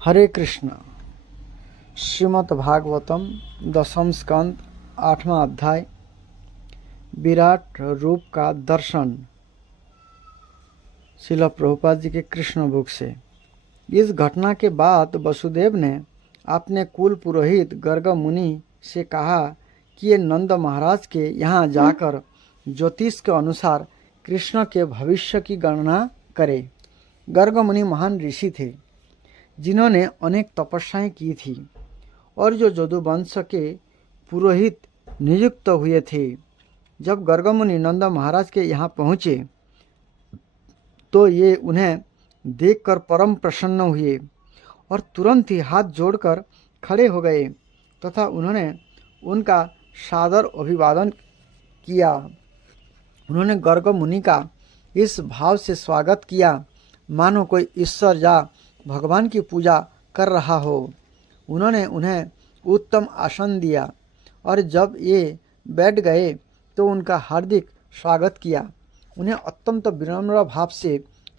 हरे कृष्ण। श्रीमद् भागवतम दशम स्कंद 8वां अध्याय विराट रूप का दर्शन। श्रील प्रभुपाद जी के कृष्ण बुक से। इस घटना के बाद वसुदेव ने अपने कुल पुरोहित गर्ग मुनि से कहा कि ये नंद महाराज के यहाँ जाकर ज्योतिष के अनुसार कृष्ण के भविष्य की गणना करे। गर्ग मुनि महान ऋषि थे जिन्होंने अनेक तपस्याएं की थी और जो जदुवंश के पुरोहित नियुक्त हुए थे। जब गर्ग मुनि नंद महाराज के यहाँ पहुँचे तो ये उन्हें देखकर परम प्रसन्न हुए और तुरंत ही हाथ जोड़कर खड़े हो गए तथा उन्होंने उनका सादर अभिवादन किया। उन्होंने गर्ग मुनि का इस भाव से स्वागत किया मानो कोई ईश्वर या भगवान की पूजा कर रहा हो। उन्होंने उन्हें उत्तम आसन दिया और जब ये बैठ गए तो उनका हार्दिक स्वागत किया। उन्हें अत्यंत विनम्र भाव से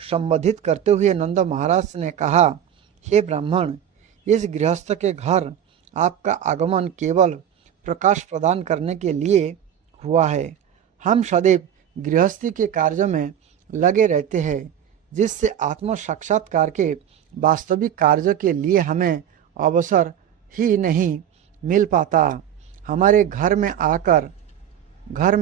संबोधित करते हुए नंद महाराज ने कहा, हे ब्राह्मण, इस गृहस्थ के घर आपका आगमन केवल प्रकाश प्रदान करने के लिए हुआ है। हम सदैव गृहस्थी के कार्य में लगे रहते हैं जिससे आत्म साक्षात्कार के वास्तविक कार्य के लिए हमें अवसर ही नहीं मिल पाता। हमारे घर में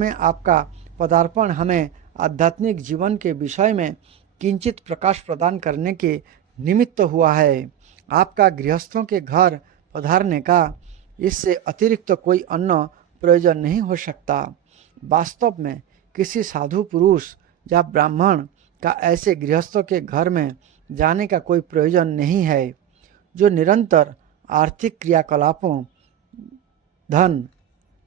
आपका पदार्पण हमें आध्यात्मिक जीवन के विषय में किंचित प्रकाश प्रदान करने के निमित्त हुआ है। आपका गृहस्थों के घर पधारने का इससे अतिरिक्त कोई अन्य प्रयोजन नहीं हो सकता। वास्तव में किसी साधु पुरुष या ब्राह्मण का ऐसे गृहस्थों के घर में जाने का कोई प्रयोजन नहीं है जो निरंतर आर्थिक क्रियाकलापों धन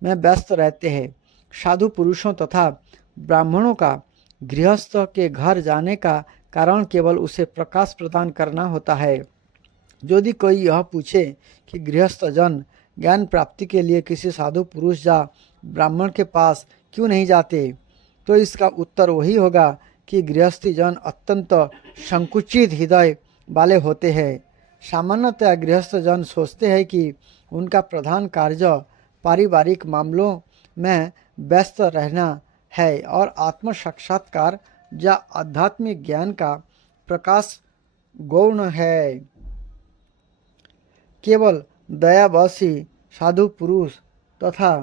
में व्यस्त रहते हैं। साधु पुरुषों तथा ब्राह्मणों का गृहस्थ के घर जाने का कारण केवल उसे प्रकाश प्रदान करना होता है। यदि कोई यह पूछे कि गृहस्थ जन ज्ञान प्राप्ति के लिए किसी साधु पुरुष या ब्राह्मण के पास क्यों नहीं जाते, तो इसका उत्तर वही होगा कि गृहस्थी जन अत्यंत संकुचित हृदय वाले होते हैं। सामान्यतः गृहस्थ जन सोचते हैं कि उनका प्रधान कार्य पारिवारिक मामलों में व्यस्त रहना है और आत्म साक्षात्कार या आध्यात्मिक ज्ञान का प्रकाश गौण है। केवल दयावश ही साधु पुरुष तथा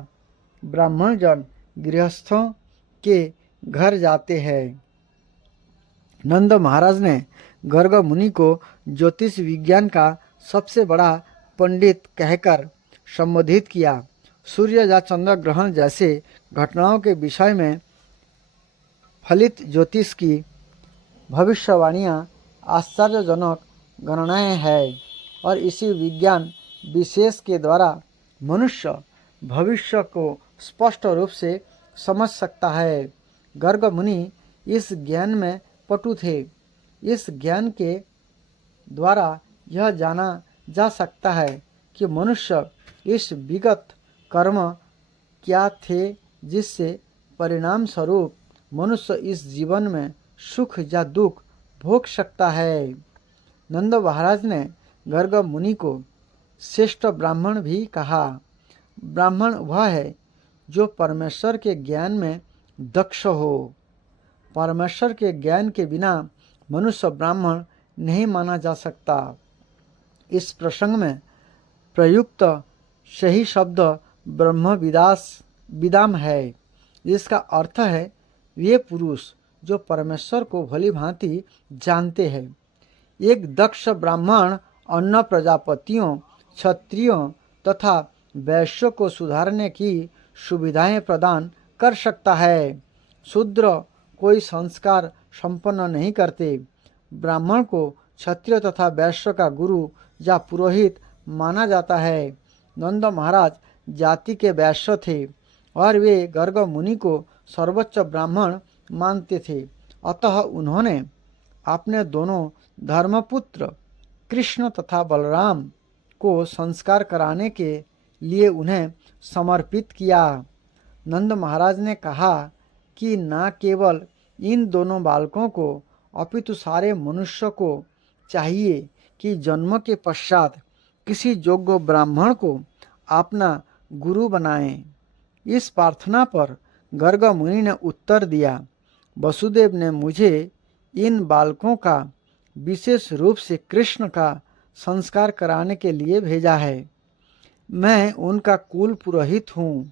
ब्राह्मण जन गृहस्थों के घर जाते हैं। नंद महाराज ने गर्ग मुनि को ज्योतिष विज्ञान का सबसे बड़ा पंडित कहकर संबोधित किया। सूर्य या चंद्र ग्रहण जैसे घटनाओं के विषय में फलित ज्योतिष की भविष्यवाणियाँ आश्चर्यजनक गणनाएं हैं और इसी विज्ञान विशेष के द्वारा मनुष्य भविष्य को स्पष्ट रूप से समझ सकता है। गर्ग मुनि इस ज्ञान में पटु थे। इस ज्ञान के द्वारा यह जाना जा सकता है कि मनुष्य इस विगत कर्म क्या थे जिससे परिणाम स्वरूप मनुष्य इस जीवन में सुख या दुख भोग सकता है। नंद महाराज ने गर्ग मुनि को श्रेष्ठ ब्राह्मण भी कहा। ब्राह्मण वह है जो परमेश्वर के ज्ञान में दक्ष हो। परमेश्वर के ज्ञान के बिना मनुष्य ब्राह्मण नहीं माना जा सकता। इस प्रसंग में प्रयुक्त सही शब्द विदाम है, जिसका अर्थ है वे पुरुष जो परमेश्वर को भली भांति जानते हैं। एक दक्ष ब्राह्मण अन्य प्रजापतियों, क्षत्रियों तथा वैश्यों को सुधारने की सुविधाएं प्रदान कर सकता है। शूद्र कोई संस्कार संपन्न नहीं करते। ब्राह्मण को क्षत्रिय तथा वैश्य का गुरु या पुरोहित माना जाता है। नंद महाराज जाति के वैश्य थे और वे गर्ग मुनि को सर्वोच्च ब्राह्मण मानते थे। अतः उन्होंने अपने दोनों धर्मपुत्र कृष्ण तथा बलराम को संस्कार कराने के लिए उन्हें समर्पित किया। नंद महाराज ने कहा कि न केवल इन दोनों बालकों को अपितु सारे मनुष्य को चाहिए कि जन्म के पश्चात किसी योग्य ब्राह्मण को अपना गुरु बनाएं। इस प्रार्थना पर गर्ग मुनि ने उत्तर दिया, वसुदेव ने मुझे इन बालकों का विशेष रूप से कृष्ण का संस्कार कराने के लिए भेजा है। मैं उनका कुल पुरोहित हूँ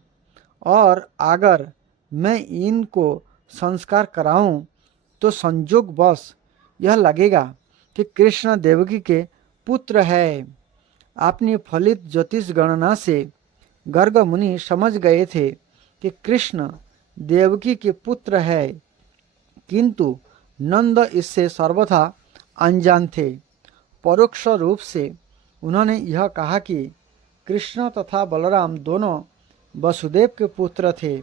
और अगर मैं इनको संस्कार कराऊं तो संयोगवश यह लगेगा कि कृष्ण देवकी के पुत्र है। अपनी फलित ज्योतिष गणना से गर्ग मुनि समझ गए थे कि कृष्ण देवकी के पुत्र है, किंतु नंद इससे सर्वथा अनजान थे। परोक्ष रूप से उन्होंने यह कहा कि कृष्ण तथा बलराम दोनों वसुदेव के पुत्र थे।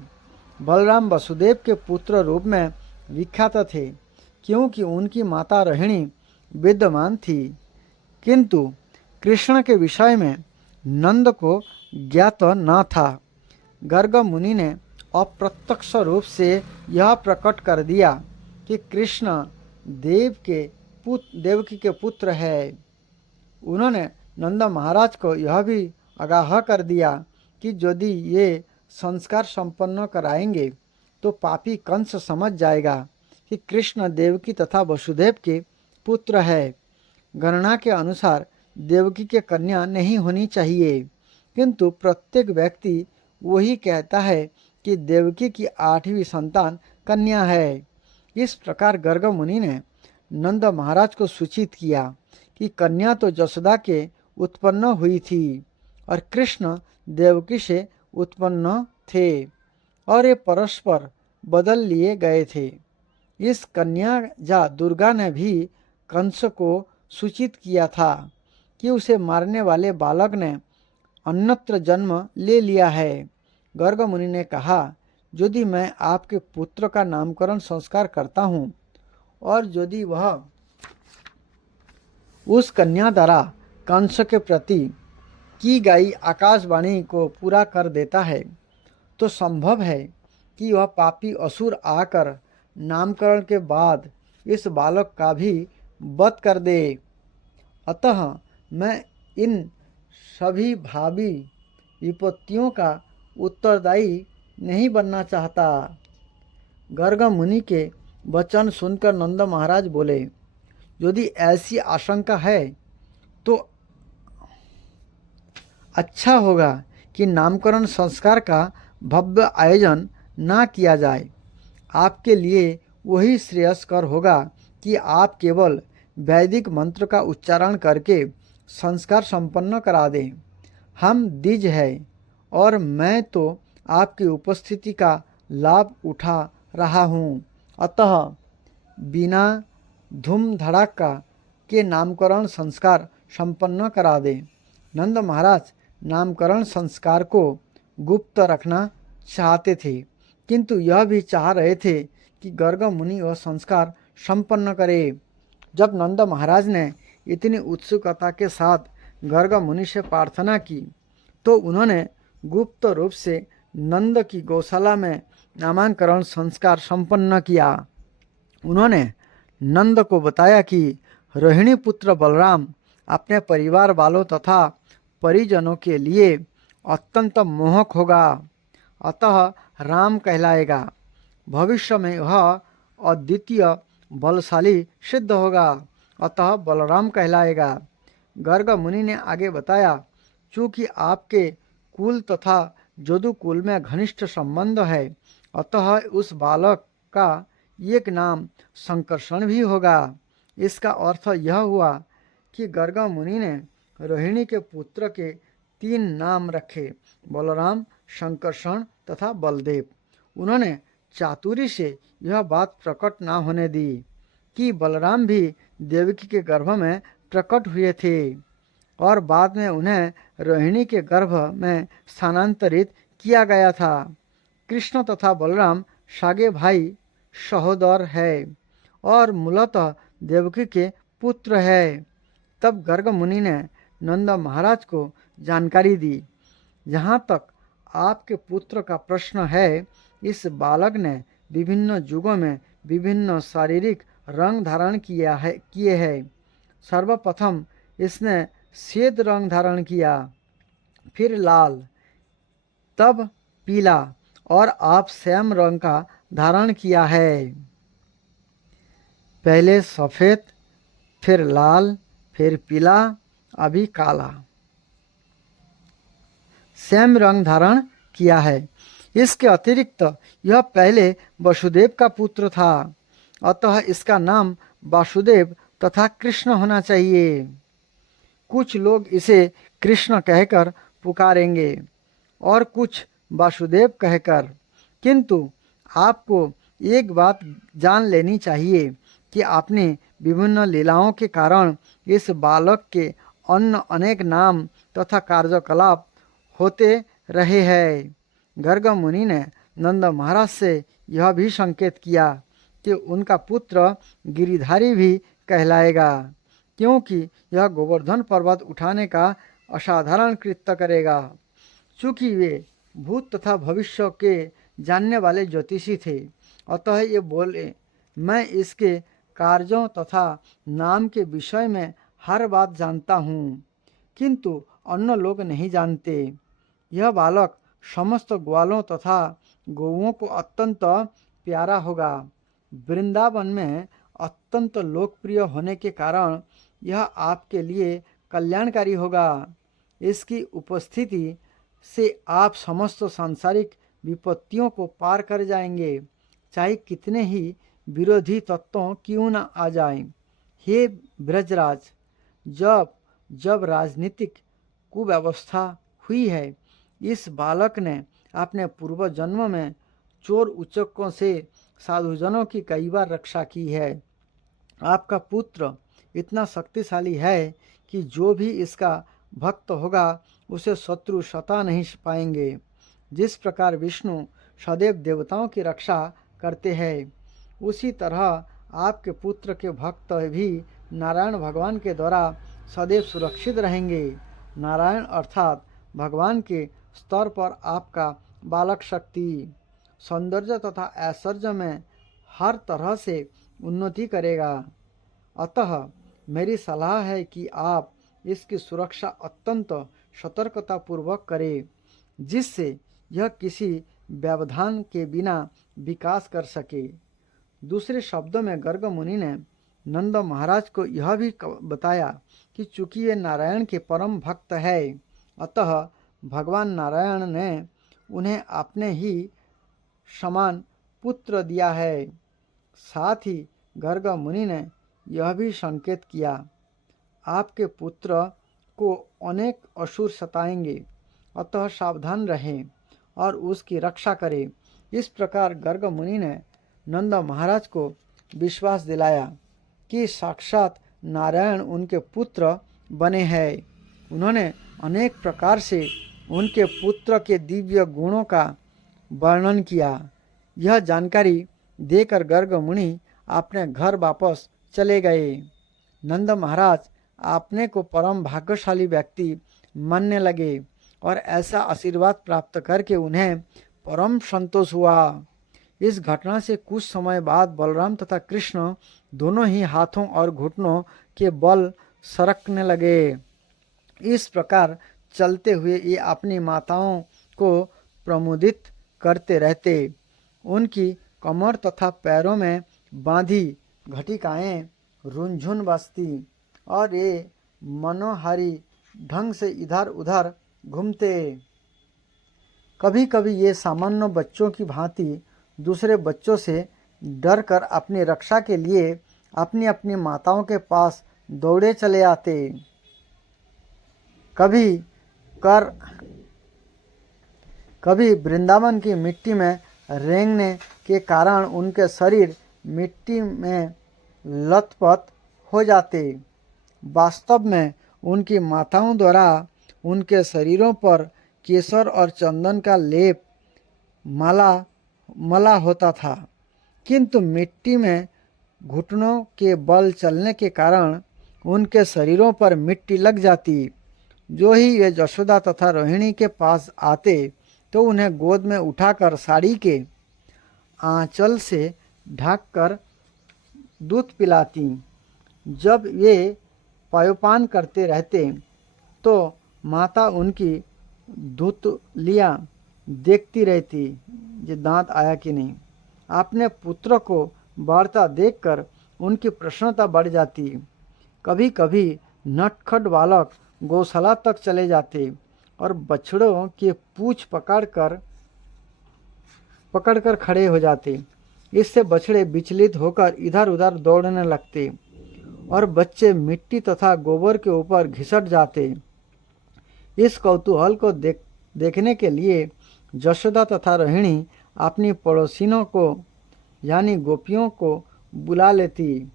बलराम वसुदेव के पुत्र रूप में विख्यात थे, क्योंकि उनकी माता रोहिणी विद्यमान थी, किंतु कृष्ण के विषय में नंद को ज्ञात न था। गर्ग मुनि ने अप्रत्यक्ष रूप से यह प्रकट कर दिया कि कृष्ण देवकी के पुत्र है। उन्होंने नंद महाराज को यह भी आगाह कर दिया कि यदि ये संस्कार संपन्न कराएंगे तो पापी कंस समझ जाएगा कि कृष्ण देवकी तथा वसुदेव के पुत्र है। गणना के अनुसार देवकी के कन्या नहीं होनी चाहिए, किंतु प्रत्येक व्यक्ति वही कहता है कि देवकी की 8वीं संतान कन्या है। इस प्रकार गर्ग मुनि ने नंद महाराज को सूचित किया कि कन्या तो जसोदा के उत्पन्न हुई थी और कृष्ण देवकी से उत्पन्न थे और ये परस्पर बदल लिए गए थे। इस कन्या जा दुर्गा ने भी कंस को सूचित किया था कि उसे मारने वाले बालक ने अन्यत्र जन्म ले लिया है। गर्ग मुनि ने कहा, यदि मैं आपके पुत्र का नामकरण संस्कार करता हूँ और यदि वह उस कन्या द्वारा कंस के प्रति की गई आकाशवाणी को पूरा कर देता है, तो संभव है कि वह पापी असुर आकर नामकरण के बाद इस बालक का भी वध कर दे। अतः मैं इन सभी भावी विपत्तियों का उत्तरदायी नहीं बनना चाहता। गर्ग मुनि के वचन सुनकर नंद महाराज बोले, यदि ऐसी आशंका है तो अच्छा होगा कि नामकरण संस्कार का भव्य आयोजन ना किया जाए। आपके लिए वही श्रेयस्कर होगा कि आप केवल वैदिक मंत्र का उच्चारण करके संस्कार संपन्न करा दें। हम द्विज है और मैं तो आपकी उपस्थिति का लाभ उठा रहा हूँ, अतः बिना धूम धड़ाका के नामकरण संस्कार संपन्न करा दें। नंद महाराज नामकरण संस्कार को गुप्त रखना चाहते थे, किंतु यह भी चाह रहे थे कि गर्ग मुनि वह संस्कार संपन्न करे। जब नंद महाराज ने इतनी उत्सुकता के साथ गर्ग मुनि से प्रार्थना की तो उन्होंने गुप्त रूप से नंद की गौशाला में नामकरण संस्कार संपन्न किया। उन्होंने नंद को बताया कि रोहिणी पुत्र बलराम अपने परिवार वालों तथा परिजनों के लिए अत्यंत मोहक होगा, अतः राम कहलाएगा। भविष्य में वह अद्वितीय बलशाली सिद्ध होगा, अतः बलराम कहलाएगा। गर्ग मुनि ने आगे बताया, चूँकि आपके कुल तथा जदु कुल में घनिष्ठ संबंध है, अतः उस बालक का एक नाम संकर्षण भी होगा। इसका अर्थ यह हुआ कि गर्ग मुनि ने रोहिणी के पुत्र के 3 नाम रखे, बलराम, संकर्षण तथा बलदेव। उन्होंने चातुरी से यह बात प्रकट न होने दी कि बलराम भी देवकी के गर्भ में प्रकट हुए थे और बाद में उन्हें रोहिणी के गर्भ में स्थानांतरित किया गया था। कृष्ण तथा बलराम सागे भाई सहोदर है और मूलतः देवकी के पुत्र है। तब गर्ग मुनि ने नंद महाराज को जानकारी दी, जहाँ तक आपके पुत्र का प्रश्न है, इस बालक ने विभिन्न युगों में विभिन्न शारीरिक रंग धारण किए हैं। सर्वप्रथम इसने श्वेत रंग धारण किया, फिर लाल, तब पीला और आप श्याम रंग का धारण किया है। पहले सफ़ेद, फिर लाल, फिर पीला, अभी काला। श्याम रंग धारण किया है। इसके अतिरिक्त यह पहले वसुदेव का पुत्र था, अतः इसका नाम वासुदेव तथा कृष्ण होना चाहिए। कुछ लोग इसे कृष्ण कहकर पुकारेंगे और कुछ वासुदेव कहकर, किंतु आपको एक बात जान लेनी चाहिए कि आपने विभिन्न लीलाओं के कारण इस बालक के अन्य अनेक नाम तथा कार्यकलाप होते रहे हैं। गर्ग मुनि ने नंद महाराज से यह भी संकेत किया कि उनका पुत्र गिरिधारी भी कहलाएगा, क्योंकि यह गोवर्धन पर्वत उठाने का असाधारण कृत्य करेगा। चूँकि वे भूत तथा भविष्य के जानने वाले ज्योतिषी थे, अतः ये बोले, मैं इसके कार्यों तथा नाम के विषय में हर बात जानता हूँ, किंतु अन्य लोग नहीं जानते। यह बालक समस्त ग्वालों तथा गौओं को अत्यंत प्यारा होगा। वृंदावन में अत्यंत लोकप्रिय होने के कारण यह आपके लिए कल्याणकारी होगा। इसकी उपस्थिति से आप समस्त सांसारिक विपत्तियों को पार कर जाएंगे, चाहे कितने ही विरोधी तत्वों क्यों न आ जाएं। हे ब्रजराज, जब राजनीतिक कुव्यवस्था हुई है, इस बालक ने अपने पूर्व जन्म में चोर उचक्कों से साधुजनों की कई बार रक्षा की है। आपका पुत्र इतना शक्तिशाली है कि जो भी इसका भक्त होगा उसे शत्रु सता नहीं पाएंगे। जिस प्रकार विष्णु सदैव देवताओं की रक्षा करते हैं, उसी तरह आपके पुत्र के भक्त भी नारायण भगवान के द्वारा सदैव सुरक्षित रहेंगे। नारायण अर्थात भगवान के स्तर पर आपका बालक शक्ति, सौंदर्य तथा ऐश्वर्य में हर तरह से उन्नति करेगा। अतः मेरी सलाह है कि आप इसकी सुरक्षा अत्यंत सतर्कतापूर्वक करें, जिससे यह किसी व्यवधान के बिना विकास कर सके। दूसरे शब्दों में गर्ग मुनि ने नंद महाराज को यह भी बताया कि चूंकि वे नारायण के परम भक्त है, अतः भगवान नारायण ने उन्हें अपने ही समान पुत्र दिया है। साथ ही गर्ग मुनि ने यह भी संकेत किया, आपके पुत्र को अनेक असुर सताएंगे, अतः सावधान रहें और उसकी रक्षा करें। इस प्रकार गर्ग मुनि ने नंद महाराज को विश्वास दिलाया कि साक्षात नारायण उनके पुत्र बने हैं। उन्होंने अनेक प्रकार से उनके पुत्र के दिव्य गुणों का वर्णन किया। यह जानकारी देकर गर्ग मुनि अपने घर वापस चले गए। नंद महाराज अपने को परम भाग्यशाली व्यक्ति मानने लगे और ऐसा आशीर्वाद प्राप्त करके उन्हें परम संतोष हुआ। इस घटना से कुछ समय बाद बलराम तथा कृष्ण दोनों ही हाथों और घुटनों के बल सरकने लगे। इस प्रकार चलते हुए ये अपनी माताओं को प्रमुदित करते रहते। उनकी कमर तथा पैरों में बांधी घटिकाएं रुंझुन बजती और ये मनोहारी ढंग से इधर उधर घूमते। कभी कभी ये सामान्य बच्चों की भांति दूसरे बच्चों से डरकर अपनी रक्षा के लिए अपनी अपनी माताओं के पास दौड़े चले आते। कभी वृंदावन की मिट्टी में रेंगने के कारण उनके शरीर मिट्टी में लथपथ हो जाते। वास्तव में उनकी माताओं द्वारा उनके शरीरों पर केसर और चंदन का लेप मला होता था, किंतु मिट्टी में घुटनों के बल चलने के कारण उनके शरीरों पर मिट्टी लग जाती। जो ही वे यशोदा तथा रोहिणी के पास आते तो उन्हें गोद में उठाकर साड़ी के आंचल से ढककर दूध पिलाती। जब वे पायोपान करते रहते तो माता उनकी दूतलियाँ देखती रहती ये दांत आया कि नहीं। अपने पुत्र को बढ़ता देखकर उनकी प्रसन्नता बढ़ जाती। कभी कभी नटखट बालक गौशाला तक चले जाते और बछड़ों की पूंछ पकड़कर खड़े हो जाते। इससे बछड़े विचलित होकर इधर उधर दौड़ने लगते और बच्चे मिट्टी तथा गोबर के ऊपर घिसट जाते। इस कौतूहल को देखने के लिए यशोदा तथा रोहिणी अपनी पड़ोसिनों को यानी गोपियों को बुला लेती।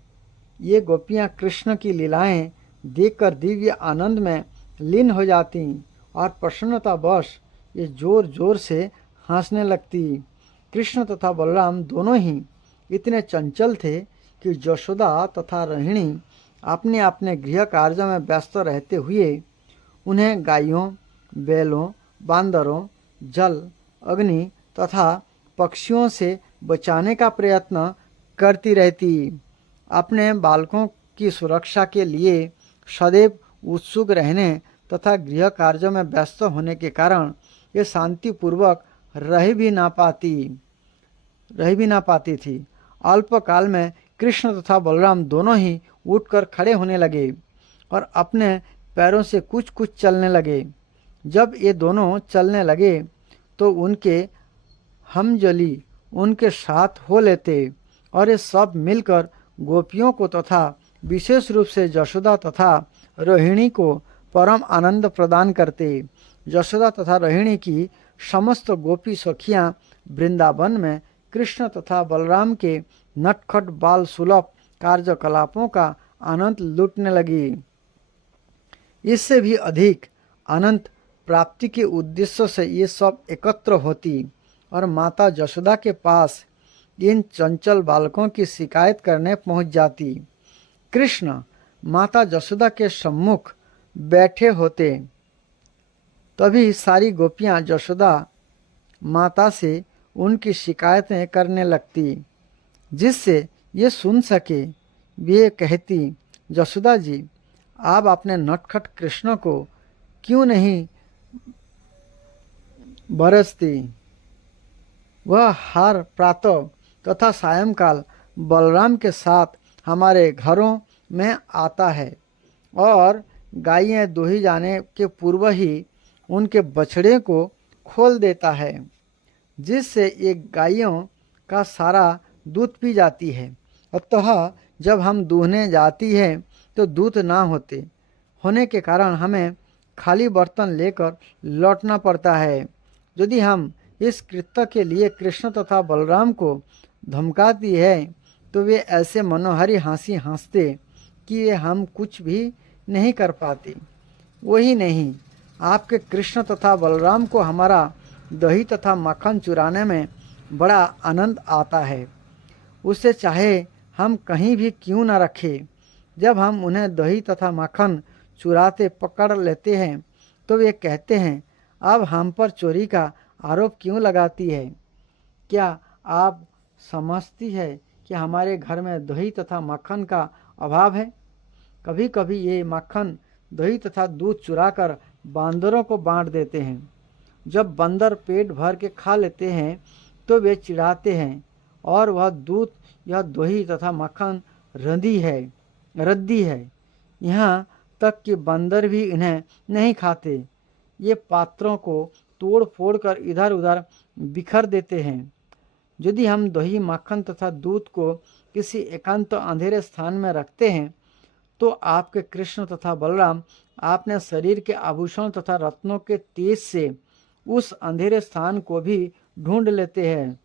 ये गोपियाँ कृष्ण की लीलाएं देखकर दिव्य आनंद में लीन हो जाती और प्रसन्नतावश ये जोर जोर से हंसने लगती। कृष्ण तथा बलराम दोनों ही इतने चंचल थे कि यशोदा तथा रोहिणी अपने अपने गृह कार्यों में व्यस्त रहते हुए उन्हें गायों, बैलों, बांदरों, जल, अग्नि तथा पक्षियों से बचाने का प्रयत्न करती रहती। अपने बालकों की सुरक्षा के लिए सदैव उत्सुक रहने तथा गृह कार्यों में व्यस्त होने के कारण ये शांतिपूर्वक रह भी ना पाती थी। अल्पकाल में कृष्ण तथा बलराम दोनों ही उठकर खड़े होने लगे और अपने पैरों से कुछ कुछ चलने लगे। जब ये दोनों चलने लगे तो उनके हमजली उनके साथ हो लेते और ये सब मिलकर गोपियों को तथा विशेष रूप से यशोदा तथा रोहिणी को परम आनंद प्रदान करते। यशोदा तथा रोहिणी की समस्त गोपी सखियाँ वृंदावन में कृष्ण तथा बलराम के नटखट बाल सुलभ कार्यकलापों का आनंद लूटने लगी। इससे भी अधिक आनंद प्राप्ति के उद्देश्य से ये सब एकत्र होती और माता यशोदा के पास इन चंचल बालकों की शिकायत करने पहुंच जाती। कृष्ण माता यशोदा के सम्मुख बैठे होते, तभी सारी गोपियां यशोदा माता से उनकी शिकायतें करने लगती, जिससे ये सुन सके। वे कहती, यशोदा जी, आप अपने नटखट कृष्ण को क्यों नहीं बरसती? वह हर प्रातः तथा सायंकाल बलराम के साथ हमारे घरों में आता है और गायें दूही जाने के पूर्व ही उनके बछड़े को खोल देता है, जिससे ये गायों का सारा दूध पी जाती है। अतः जब हम दूहने जाती है तो दूध ना होने के कारण हमें खाली बर्तन लेकर लौटना पड़ता है। यदि हम इस कृत्य के लिए कृष्ण तथा बलराम को धमकाती है तो वे ऐसे मनोहरी हंसी हंसते कि वे हम कुछ भी नहीं कर पाते। वही नहीं, आपके कृष्ण तथा बलराम को हमारा दही तथा मक्खन चुराने में बड़ा आनंद आता है। उसे चाहे हम कहीं भी क्यों न रखें, जब हम उन्हें दही तथा मक्खन चुराते पकड़ लेते हैं तो वे कहते हैं, अब हम पर चोरी का आरोप क्यों लगाती है? क्या आप समझती है कि हमारे घर में दही तथा मक्खन का अभाव है? कभी कभी ये मक्खन, दही तथा दूध चुराकर बांदरों को बांट देते हैं। जब बंदर पेट भर के खा लेते हैं तो वे चिढ़ाते हैं और वह दूध या दही तथा मक्खन रद्दी है। यहाँ तक कि बंदर भी इन्हें नहीं खाते। ये पात्रों को तोड़ फोड़ कर इधर उधर बिखर देते हैं। यदि हम दही, मक्खन तथा दूध को किसी एकांत अंधेरे स्थान में रखते हैं तो आपके कृष्ण तथा बलराम अपने शरीर के आभूषण तथा रत्नों के तेज से उस अंधेरे स्थान को भी ढूंढ लेते हैं।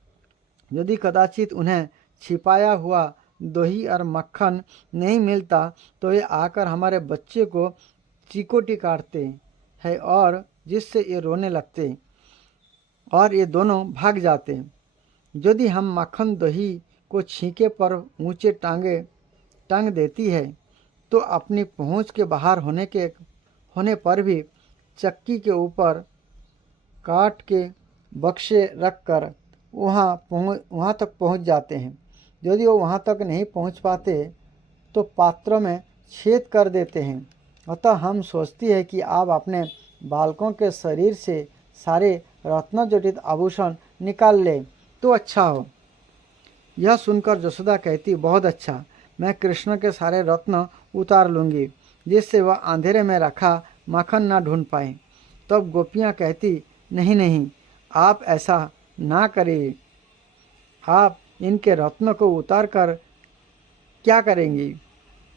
यदि कदाचित उन्हें छिपाया हुआ दही और मक्खन नहीं मिलता तो ये आकर हमारे बच्चे को चिकोटी काटते हैं और जिससे ये रोने लगते और ये दोनों भाग जाते। यदि हम मक्खन दही को छींके पर ऊंचे टांग देती है तो अपनी पहुंच के बाहर होने पर भी चक्की के ऊपर काट के बक्से रखकर वहाँ तक पहुँच जाते हैं। यदि वो वहाँ तक नहीं पहुँच पाते तो पात्रों में छेद कर देते हैं। अतः हम सोचती है कि आप अपने बालकों के शरीर से सारे रत्नजटित आभूषण निकाल ले तो अच्छा हो। यह सुनकर यशोदा कहती, बहुत अच्छा, मैं कृष्ण के सारे रत्न उतार लूँगी, जिससे वह अंधेरे में रखा माखन ना ढूंढ पाए। तब गोपियाँ कहती, नहीं नहीं, आप ऐसा ना करिए, आप इनके रत्न को उतार कर क्या करेंगी?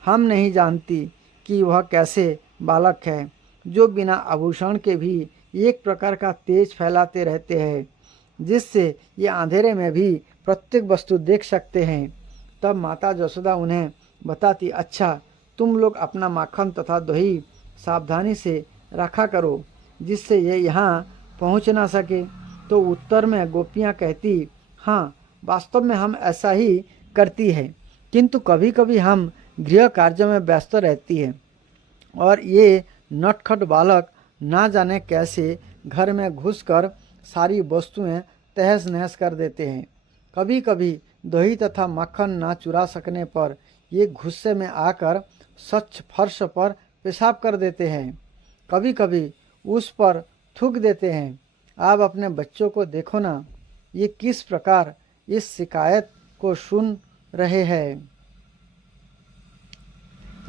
हम नहीं जानती कि वह कैसे बालक है जो बिना आभूषण के भी एक प्रकार का तेज फैलाते रहते हैं, जिससे ये अंधेरे में भी प्रत्येक वस्तु देख सकते हैं। तब माता यशोदा उन्हें बताती, अच्छा, तुम लोग अपना माखन तथा दही सावधानी से रखा करो, जिससे ये यहाँ पहुँच ना सके। तो उत्तर में गोपियाँ कहती, हाँ, वास्तव में हम ऐसा ही करती है, किंतु कभी कभी हम गृह कार्य में व्यस्त रहती है और ये नटखट बालक ना जाने कैसे घर में घुसकर सारी वस्तुएं तहस नहस कर देते हैं। कभी कभी दही तथा मक्खन ना चुरा सकने पर ये गुस्से में आकर स्वच्छ फर्श पर पेशाब कर देते हैं, कभी कभी उस पर थूक देते हैं। आप अपने बच्चों को देखो ना, ये किस प्रकार इस शिकायत को सुन रहे हैं।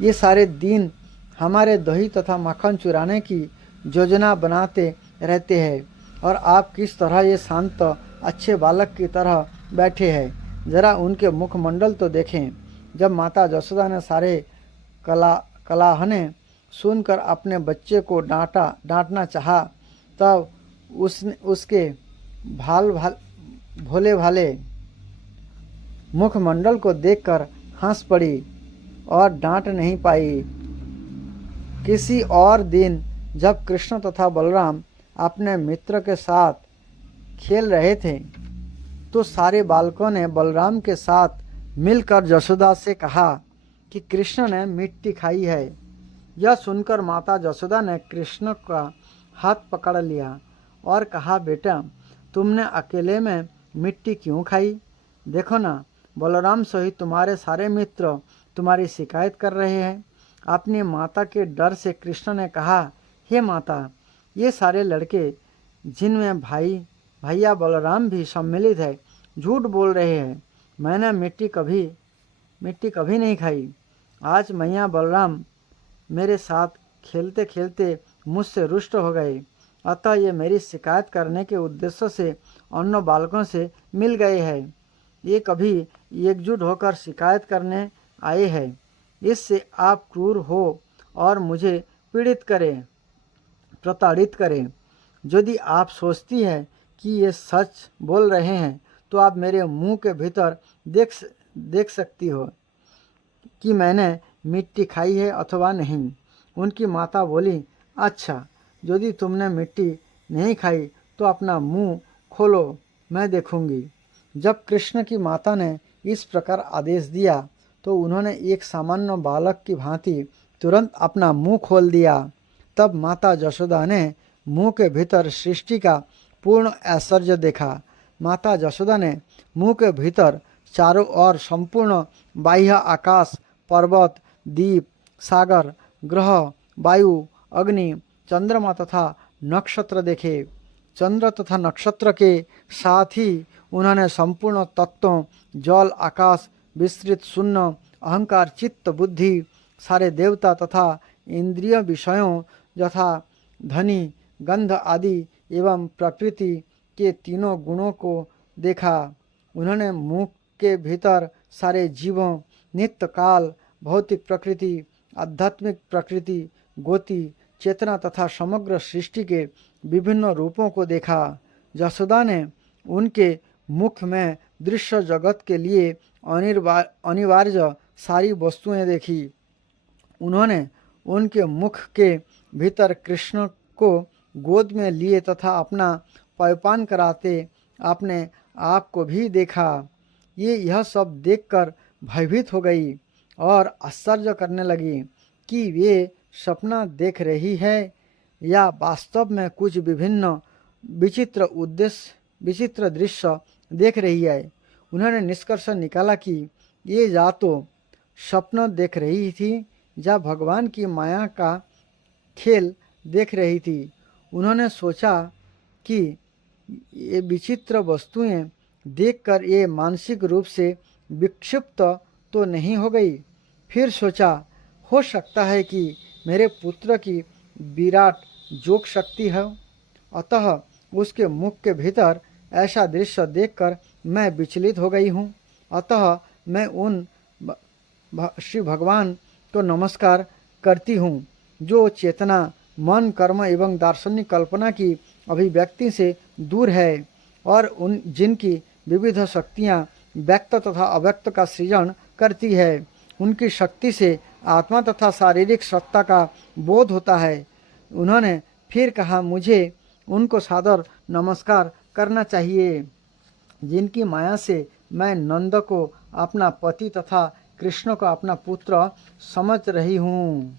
ये सारे दिन हमारे दही तथा मक्खन चुराने की योजना बनाते रहते हैं और आप किस तरह ये शांत अच्छे बालक की तरह बैठे हैं। जरा उनके मुखमंडल तो देखें। जब माता यशोदा ने सारे कलाहने सुनकर अपने बच्चे को डांटना चाहा, तब उसके भोले भाले मुखमंडल को देखकर हंस पड़ी और डांट नहीं पाई। किसी और दिन जब कृष्ण तथा बलराम अपने मित्र के साथ खेल रहे थे, तो सारे बालकों ने बलराम के साथ मिलकर यशोदा से कहा कि कृष्ण ने मिट्टी खाई है। यह सुनकर माता यशोदा ने कृष्ण का हाथ पकड़ लिया और कहा, बेटा, तुमने अकेले में मिट्टी क्यों खाई? देखो ना, बलराम सहित तुम्हारे सारे मित्र तुम्हारी शिकायत कर रहे हैं। अपनी माता के डर से कृष्ण ने कहा, हे माता, ये सारे लड़के जिनमें भैया बलराम भी सम्मिलित है झूठ बोल रहे हैं। मैंने मिट्टी कभी नहीं खाई। आज मैया बलराम मेरे साथ खेलते खेलते मुझसे रुष्ट हो गए, अतः ये मेरी शिकायत करने के उद्देश्य से अन्य बालकों से मिल गए हैं। ये कभी एकजुट होकर शिकायत करने आए हैं। इससे आप क्रूर हो और मुझे पीड़ित करें, प्रताड़ित करें। यदि आप सोचती है कि ये सच बोल रहे हैं, तो आप मेरे मुंह के भीतर देख सकती हो कि मैंने मिट्टी खाई है अथवा नहीं। उनकी माता बोली, अच्छा, यदि तुमने मिट्टी नहीं खाई तो अपना मुंह खोलो, मैं देखूंगी। जब कृष्ण की माता ने इस प्रकार आदेश दिया, तो उन्होंने एक सामान्य बालक की भांति तुरंत अपना मुंह खोल दिया। तब माता यशोदा ने मुंह के भीतर सृष्टि का पूर्ण ऐश्वर्य देखा। माता यशोदा ने मुंह के भीतर चारों ओर संपूर्ण बाह्य आकाश, पर्वत, द्वीप, सागर, ग्रह, वायु, अग्नि, चंद्रमा तथा नक्षत्र देखे। चंद्र तथा नक्षत्र के साथ ही उन्होंने संपूर्ण तत्वों, जल, आकाश, विस्तृत शून्य, अहंकार, चित्त, बुद्धि, सारे देवता तथा इंद्रिय विषयों यथा ध्वनि, गंध आदि एवं प्रकृति के तीनों गुणों को देखा। उन्होंने मुख के भीतर सारे जीवों, नित्य काल, भौतिक प्रकृति, आध्यात्मिक प्रकृति, गति, चेतना तथा समग्र सृष्टि के विभिन्न रूपों को देखा। यशोदा ने उनके मुख में दृश्य जगत के लिए अनिवार्य सारी वस्तुएं देखी। उन्होंने उनके मुख के भीतर कृष्ण को गोद में लिए तथा अपना पयपान कराते अपने आप को भी देखा। यह सब देखकर भयभीत हो गई और आश्चर्य करने लगी कि वे सपना देख रही है या वास्तव में कुछ विचित्र दृश्य देख रही है। उन्होंने निष्कर्ष निकाला कि ये या तो स्वप्न देख रही थी जहाँ भगवान की माया का खेल देख रही थी। उन्होंने सोचा कि ये विचित्र वस्तुएं देखकर ये मानसिक रूप से विक्षिप्त तो नहीं हो गई। फिर सोचा, हो सकता है कि मेरे पुत्र की विराट जोग शक्ति है। अतः उसके मुख के भीतर ऐसा दृश्य देखकर मैं विचलित हो गई हूँ। अतः मैं उन श्री भगवान को नमस्कार करती हूँ जो चेतना, मन, कर्म एवं दार्शनिक कल्पना की अभिव्यक्ति से दूर है और उन जिनकी विविध शक्तियाँ व्यक्त तथा अव्यक्त का सृजन करती है। उनकी शक्ति से आत्मा तथा शारीरिक सत्ता का बोध होता है। उन्होंने फिर कहा, मुझे उनको सादर नमस्कार करना चाहिए जिनकी माया से मैं नंद को अपना पति तथा कृष्ण को अपना पुत्र समझ रही हूँ।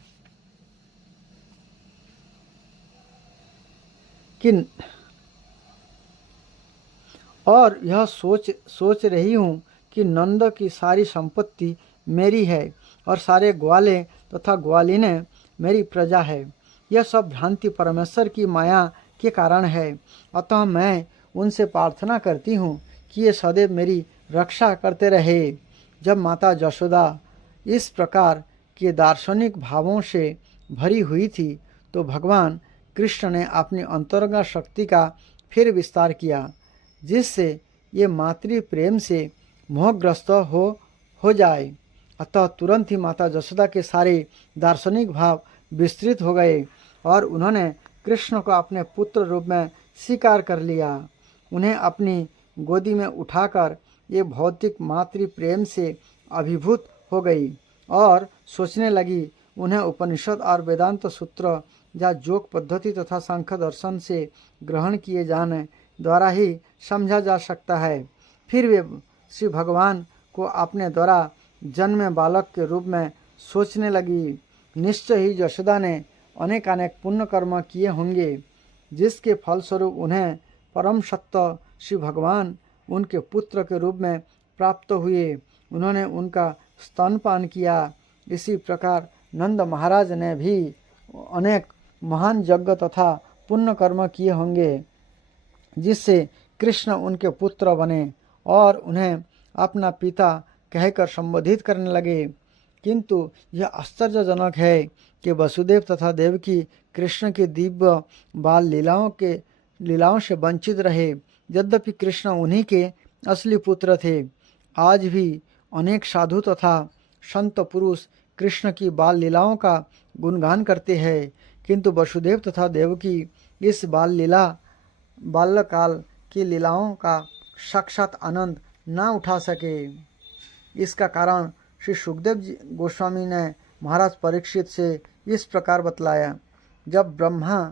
और यह सोच रही हूँ कि नंद की सारी संपत्ति मेरी है और सारे ग्वाले तथा ग्वालिनें मेरी प्रजा है। यह सब भ्रांति परमेश्वर की माया के कारण है। अतः मैं उनसे प्रार्थना करती हूँ कि ये सदैव मेरी रक्षा करते रहे। जब माता यशोदा इस प्रकार के दार्शनिक भावों से भरी हुई थी तो भगवान कृष्ण ने अपनी अंतरंग शक्ति का फिर विस्तार किया, जिससे ये मातृ प्रेम से मोहग्रस्त हो जाए। अतः तुरंत ही माता यशोदा के सारे दार्शनिक भाव विस्तृत हो गए और उन्होंने कृष्ण को अपने पुत्र रूप में स्वीकार कर लिया। उन्हें अपनी गोदी में उठाकर ये भौतिक मातृ प्रेम से अभिभूत हो गई और सोचने लगी, उन्हें उपनिषद और वेदांत सूत्र या योग पद्धति तथा सांख्य दर्शन से ग्रहण किए जाने द्वारा ही समझा जा सकता है। फिर वे श्री भगवान को अपने द्वारा जन्मे बालक के रूप में सोचने लगी। निश्चय ही यशोदा ने अनेक पुण्य कर्म किए होंगे, जिसके फलस्वरूप उन्हें परम सत्य श्री भगवान उनके पुत्र के रूप में प्राप्त हुए। उन्होंने उनका स्तनपान किया। इसी प्रकार नंद महाराज ने भी अनेक महान यज्ञ तथा पुण्य कर्म किए होंगे, जिससे कृष्ण उनके पुत्र बने और उन्हें अपना पिता कहकर संबोधित करने लगे। किंतु यह आश्चर्यजनक है कि वसुदेव तथा देवकी कृष्ण की दिव्य बाल लीलाओं से वंचित रहे। यद्यपि कृष्ण उन्हीं के असली पुत्र थे। आज भी अनेक साधु तथा संत पुरुष कृष्ण की बाल लीलाओं का गुणगान करते हैं, किंतु वसुदेव तथा देवकी इस बाल्यकाल की लीलाओं का साक्षात आनंद न उठा सके। इसका कारण श्री सुखदेव गोस्वामी ने महाराज परीक्षित से इस प्रकार बतलाया। जब ब्रह्मा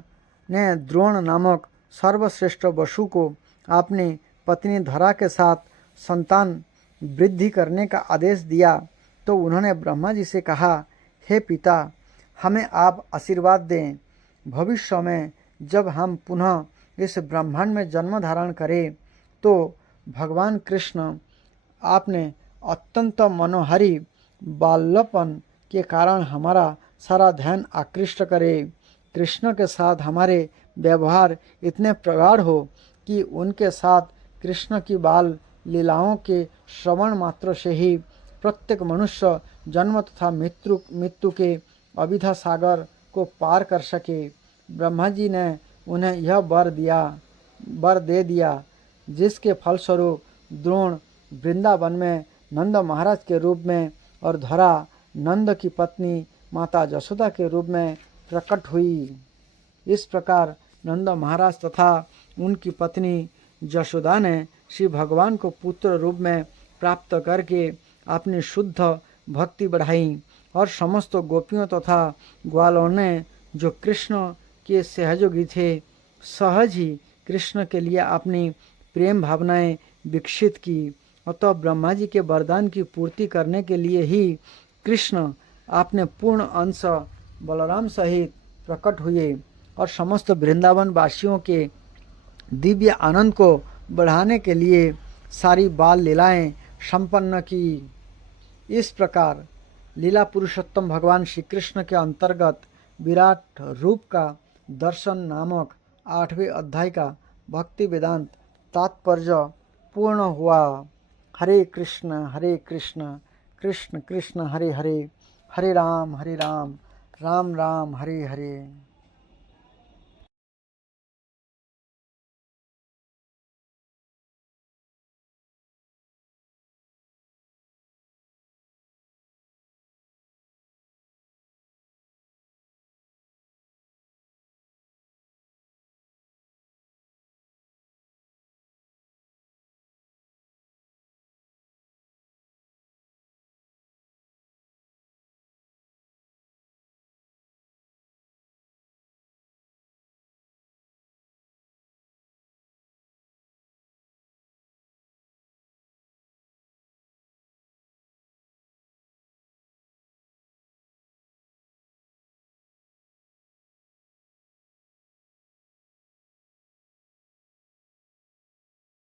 ने द्रोण नामक सर्वश्रेष्ठ वसु को अपनी पत्नी धरा के साथ संतान वृद्धि करने का आदेश दिया तो उन्होंने ब्रह्मा जी से कहा, हे पिता, हमें आप आशीर्वाद दें। भविष्य में जब हम पुनः इस ब्रह्मांड में जन्म धारण करें तो भगवान कृष्ण आपने अत्यंत मनोहारी बाल्यपन के कारण हमारा सारा ध्यान आकृष्ट करे। कृष्ण के साथ हमारे व्यवहार इतने प्रगाढ़ हो कि उनके साथ कृष्ण की बाल लीलाओं के श्रवण मात्र से ही प्रत्येक मनुष्य जन्म तथा मृत्यु के अविधा सागर को पार कर सके। ब्रह्मा जी ने उन्हें यह वर दे दिया, जिसके फलस्वरूप द्रोण वृंदावन में नंद महाराज के रूप में और धरा नंद की पत्नी माता यशोदा के रूप में प्रकट हुई। इस प्रकार नंद महाराज तथा उनकी पत्नी यशोदा ने श्री भगवान को पुत्र रूप में प्राप्त करके अपनी शुद्ध भक्ति बढ़ाई और समस्त गोपियों तथा ग्वालों ने जो कृष्ण के सहयोगी थे सहज ही कृष्ण के लिए अपनी प्रेम भावनाएं विकसित की। अतः ब्रह्मा जी के वरदान की पूर्ति करने के लिए ही कृष्ण अपने पूर्ण अंश बलराम सहित प्रकट हुए और समस्त वृंदावन वासियों के दिव्य आनंद को बढ़ाने के लिए सारी बाल लीलाएं संपन्न की। इस प्रकार लीला पुरुषोत्तम भगवान श्री कृष्ण के अंतर्गत विराट रूप का दर्शन नामक 8वें अध्याय का भक्ति वेदांत तात्पर्य पूर्ण हुआ। हरे कृष्ण कृष्ण कृष्ण हरे हरे, हरे राम राम राम हरे हरे।